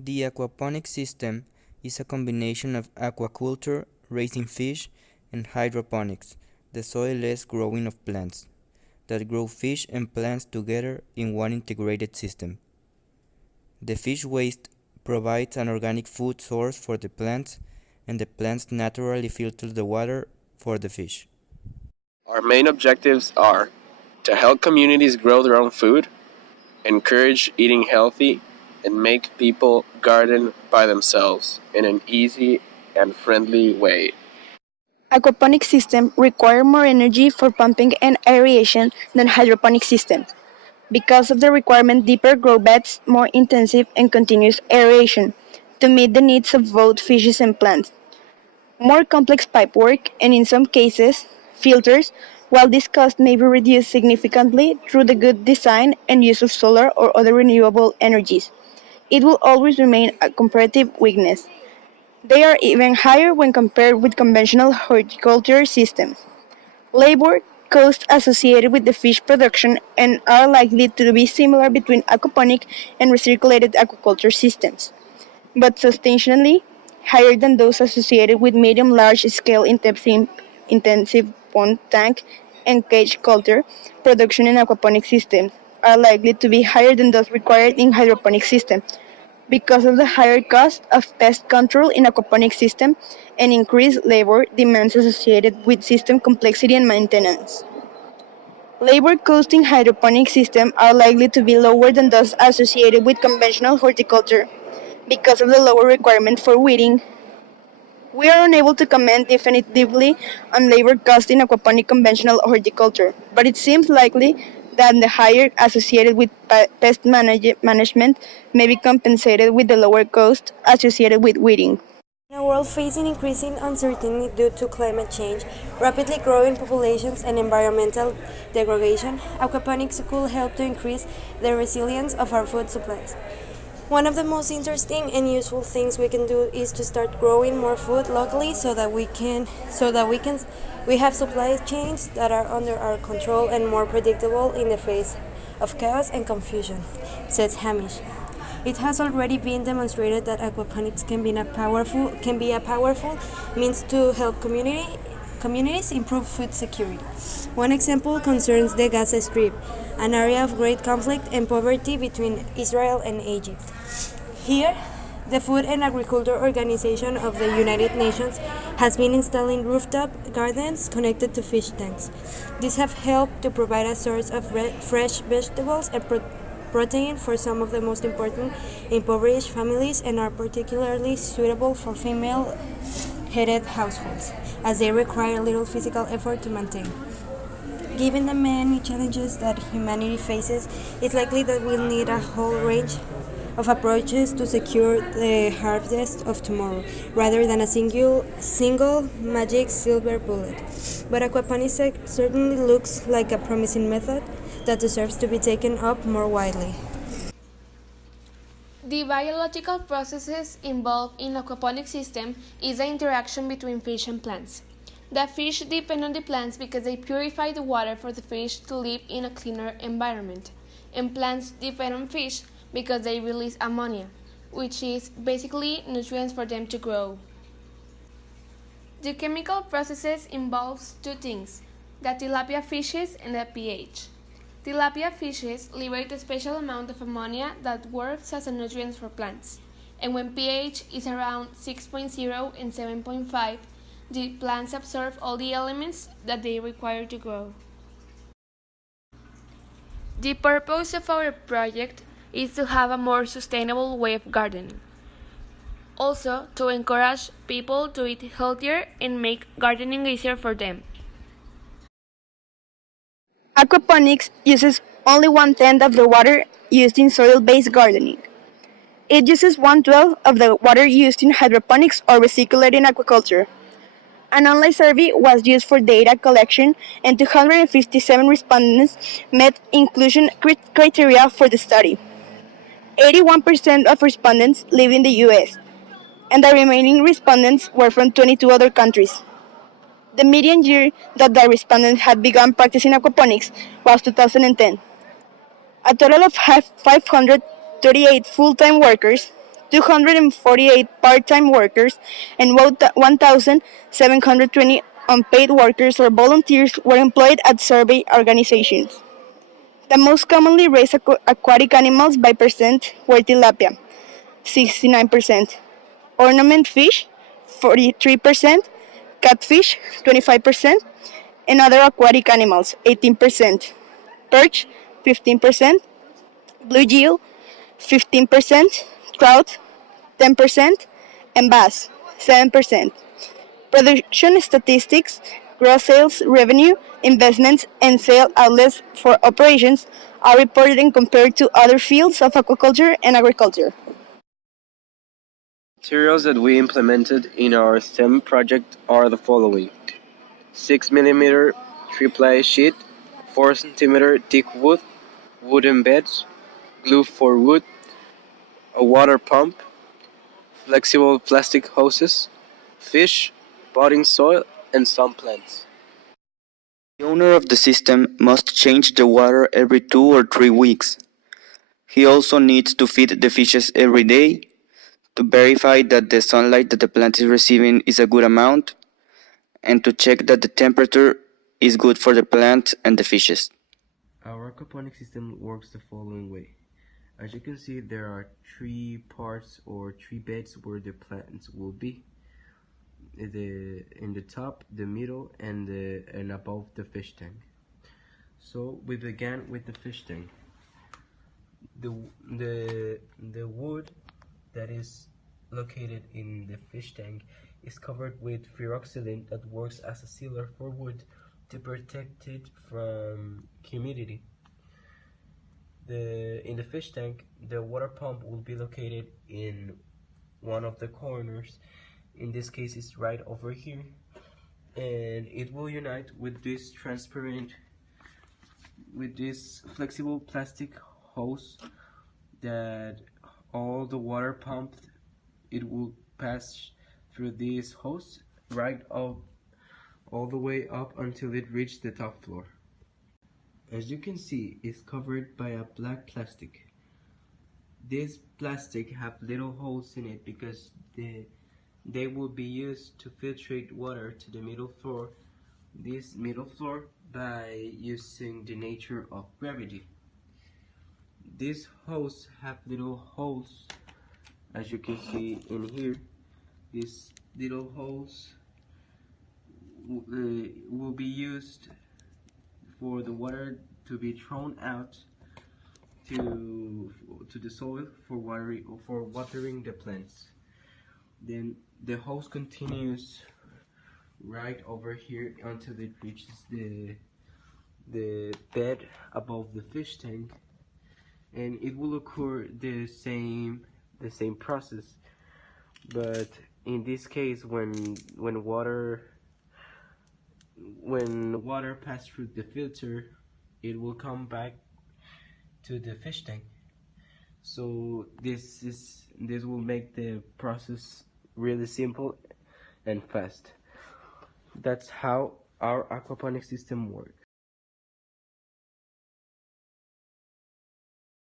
The aquaponics system is a combination of aquaculture, raising fish, and hydroponics, the soil-less growing of plants, that grow fish and plants together in one integrated system. The fish waste provides an organic food source for the plants, and the plants naturally filter the water for the fish. Our main objectives are to help communities grow their own food, encourage eating healthy, and make people garden by themselves in an easy and friendly way. Aquaponic systems require more energy for pumping and aeration than hydroponic systems. Because of the requirement deeper grow beds, more intensive and continuous aeration to meet the needs of both fishes and plants. More complex pipework and in some cases, filters, while this cost may be reduced significantly through the good design and use of solar or other renewable energies. It will always remain a comparative weakness. They are even higher when compared with conventional horticulture systems. Labor costs associated with the fish production and are likely to be similar between aquaponic and recirculated aquaculture systems, but substantially higher than those associated with medium large scale intensive pond tank and cage culture production in aquaponic systems are likely to be higher than those required in hydroponic systems because of the higher cost of pest control in aquaponic system and increased labor demands associated with system complexity and maintenance. Labor costs in hydroponic systems are likely to be lower than those associated with conventional horticulture because of the lower requirement for weeding. We are unable to comment definitively on labor costs in aquaponic conventional horticulture, but it seems likely that the higher associated with pest management may be compensated with the lower cost associated with weeding. In a world facing increasing uncertainty due to climate change, rapidly growing populations, and environmental degradation, aquaponics could help to increase the resilience of our food supplies. One of the most interesting and useful things we can do is to start growing more food locally we have supply chains that are under our control and more predictable in the face of chaos and confusion, says Hamish. It has already been demonstrated that aquaponics can be a powerful means to help communities improve food security. One example concerns the Gaza Strip, an area of great conflict and poverty between Israel and Egypt. Here, the Food and Agriculture Organization of the United Nations has been installing rooftop gardens connected to fish tanks. These have helped to provide a source of fresh vegetables and protein for some of the most important impoverished families and are particularly suitable for female-headed households, as they require little physical effort to maintain. Given the many challenges that humanity faces, it's likely that we'll need a whole range of approaches to secure the harvest of tomorrow, rather than a single magic silver bullet. But aquaponics certainly looks like a promising method that deserves to be taken up more widely. The biological processes involved in aquaponic system is the interaction between fish and plants. The fish depend on the plants because they purify the water for the fish to live in a cleaner environment, and plants depend on fish because they release ammonia, which is basically nutrients for them to grow. The chemical processes involves two things, the tilapia fishes and the pH. Tilapia fishes liberate a special amount of ammonia that works as a nutrient for plants, and when pH is around 6.0 and 7.5, the plants absorb all the elements that they require to grow. The purpose of our project is to have a more sustainable way of gardening. Also, to encourage people to eat healthier and make gardening easier for them. Aquaponics uses only 1/10 of the water used in soil-based gardening. It uses 1/12 of the water used in hydroponics or recirculating aquaculture. An online survey was used for data collection, and 257 respondents met inclusion criteria for the study. 81% of respondents live in the US, and the remaining respondents were from 22 other countries. The median year that the respondents had begun practicing aquaponics was 2010. A total of 538 full-time workers, 248 part-time workers and 1,720 unpaid workers or volunteers were employed at survey organizations. The most commonly raised aquatic animals by percent were tilapia, 69%, ornament fish, 43%, catfish, 25%, and other aquatic animals, 18%, perch, 15%, bluegill, 15%, trout, 10%, and bass, 7%. Production statistics, gross sales revenue, investments, and sale outlets for operations are reported and compared to other fields of aquaculture and agriculture. Materials that we implemented in our STEM project are the following: 6 mm 3-ply sheet, 4 cm thick wood, wooden beds, glue for wood, a water pump, flexible plastic hoses, fish, potting soil, and some plants. The owner of the system must change the water every 2 or 3 weeks. He also needs to feed the fishes every day to verify that the sunlight that the plant is receiving is a good amount and to check that the temperature is good for the plant and the fishes. Our aquaponics system works the following way. As you can see, there are 3 parts or 3 beds where the plants will be. In the top, the middle, and above the fish tank. So we began with the fish tank. The wood that is located in the fish tank is covered with pyroxylin that works as a sealer for wood to protect it from humidity. In the fish tank, the water pump will be located in one of the corners. In this case, it's right over here, and it will unite with this flexible plastic hose that all the water pumped, it will pass through this hose right up all the way up until it reaches the top floor. As you can see, it's covered by a black plastic. This plastic have little holes in it because they will be used to filtrate water to the middle floor, this middle floor, by using the nature of gravity. These hoses have little holes, as you can see in here. These little holes will be used for the water to be thrown out to the soil for watering the plants. Then the hose continues right over here until it reaches the bed above the fish tank, and it will occur the same process, but in this case, when water passes through the filter, it will come back to the fish tank. So this will make the process really simple and fast. That's how our aquaponics system works.